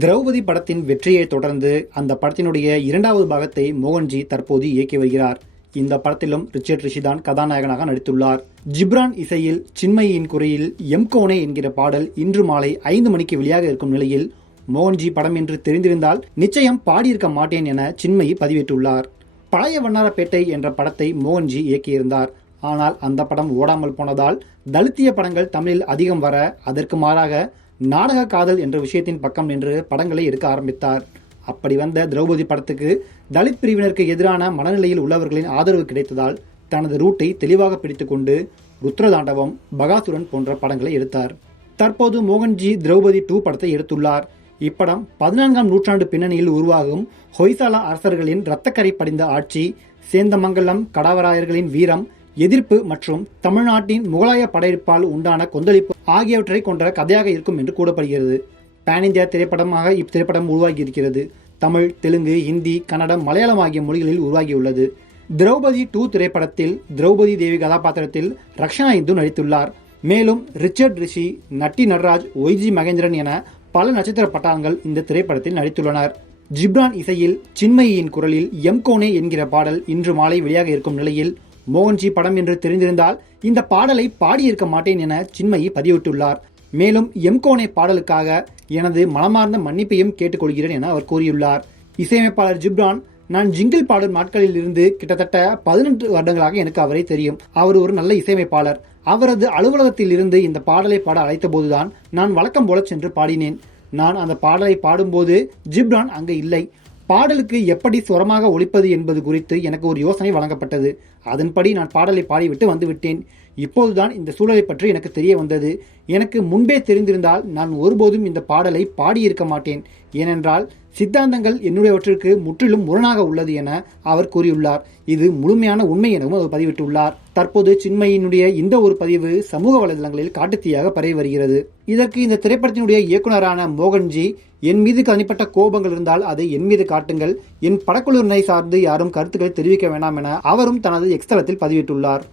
திரௌபதி படத்தின் வெற்றியை தொடர்ந்து அந்த படத்தினுடைய இரண்டாவது பாகத்தை மோகன்ஜி தற்போது இயக்கி வருகிறார். இந்த படத்திலும் ரிச்சர்ட் ரிஷிதான் கதாநாயகனாக நடித்துள்ளார். ஜிப்ரான் இசையில் சின்மையின் குறையில் எம்கோனே என்கிற பாடல் இன்று மாலை ஐந்து மணிக்கு வெளியாக இருக்கும் நிலையில் மோகன்ஜி படம் என்று தெரிந்திருந்தால் நிச்சயம் பாடியிருக்க மாட்டேன் என சின்மயி பதிவிட்டுள்ளார் பழைய வண்ணாரப்பேட்டை என்ற படத்தை மோகன்ஜி இயக்கியிருந்தார். ஆனால் அந்த படம் ஓடாமல் போனதால் தலித்திய படங்கள் தமிழில் அதிகம் வர அதற்கு மாறாக நாடக காதல் என்ற விஷயத்தின் பக்கம் நின்று படங்களை எடுக்க ஆரம்பித்தார். அப்படி வந்த திரௌபதி படத்துக்கு தலித் பிரிவினருக்கு எதிரான மனநிலையில் உள்ளவர்களின் ஆதரவு கிடைத்ததால் தனது ரூட்டை தெளிவாக பிடித்துக்கொண்டு ருத்ரதாண்டவம் பகாசுரன் போன்ற படங்களை எடுத்தார். தற்போது மோகன்ஜி திரௌபதி டூ படத்தை எடுத்துள்ளார். இப்படம் பதினான்காம் நூற்றாண்டு பின்னணியில் உருவாகும் ஹொய்சாலா அரசர்களின் இரத்தக்கரை படிந்த ஆட்சி சேந்தமங்கலம் கடாவராயர்களின் வீரம் எதிர்ப்பு மற்றும் தமிழ்நாட்டின் முகலாய படையெடுப்பால் உண்டான கொந்தளிப்பு ஆகியவற்றை கொண்ட கதையாக இருக்கும் என்று கூறப்படுகிறது. பேன் இந்தியா திரைப்படமாக இத்திரைப்படம் உருவாகி இருக்கிறது தமிழ் தெலுங்கு ஹிந்தி கன்னடம் மலையாளம் ஆகிய மொழிகளில் உருவாகியுள்ளது. திரௌபதி டூ திரைப்படத்தில் திரௌபதி தேவி கதாபாத்திரத்தில் ரக்ஷனா இந்து நடித்துள்ளார். மேலும் ரிச்சர்ட் ரிஷி நட்டி நடராஜ் ஒய்ஜி மகேந்திரன் என பல நட்சத்திர பட்டாளங்கள் இந்த திரைப்படத்தில் நடித்துள்ளனர். ஜிப்ரான் இசையில் சின்மயியின் குரலில் எம்கோனே என்கிற பாடல் இன்று மாலை வெளியாக இருக்கும் நிலையில் மோகன்ஜி படம் என்று தெரிந்திருந்தால் இந்த பாடலை பாடியிருக்க மாட்டேன் என சின்மயி பதிவிட்டுள்ளார். மேலும் எம்கோனே பாடலுக்காக எனது மனமார்ந்த மன்னிப்பையும் கேட்டுக்கொள்கிறேன் என அவர் கூறியுள்ளார். இசையமைப்பாளர் ஜிப்ரான் நான் ஜிங்கிள் பாடும் நாட்களில் இருந்து கிட்டத்தட்ட பதினெட்டு வருடங்களாக எனக்கு அவரை தெரியும். அவர் ஒரு நல்ல இசையமைப்பாளர். அவரது அலுவலகத்தில் இருந்து இந்த பாடலை பாட அழைத்த போதுதான் நான் வழக்கம் போல சென்று பாடினேன். நான் அந்த பாடலை பாடும்போது ஜிப்ரான் அங்கு இல்லை. பாடலுக்கு எப்படி சுரமாக ஒழிப்பது என்பது குறித்து எனக்கு ஒரு யோசனை வழங்கப்பட்டது. அதன்படி நான் பாடலை பாடிவிட்டு வந்துவிட்டேன். இப்போதுதான் இந்த சூழலை பற்றி எனக்கு தெரிய வந்தது. எனக்கு முன்பே தெரிந்திருந்தால் நான் ஒருபோதும் இந்த பாடலை பாடியிருக்க மாட்டேன். ஏனென்றால் சித்தாந்தங்கள் என்னுடையவற்றிற்கு முற்றிலும் முரணாக உள்ளது என அவர் கூறியுள்ளார். இது முழுமையான உண்மை எனவும் அவர் பதிவிட்டுள்ளார். தற்போது சின்மையினுடைய இந்த ஒரு பதிவு சமூக வலைதளங்களில் காட்டுத்தீயாக பரவி வருகிறது. இதற்கு இந்த திரைப்படத்தினுடைய இயக்குனரான மோகன்ஜி என் மீது தனிப்பட்ட கோபங்கள் இருந்தால் அதை என் மீது காட்டுங்கள். என் படக்குழுவினை சார்ந்து யாரும் கருத்துக்களை தெரிவிக்க வேண்டாம் என அவரும் தனது எக்ஸ்தலத்தில் பதிவிட்டுள்ளார்.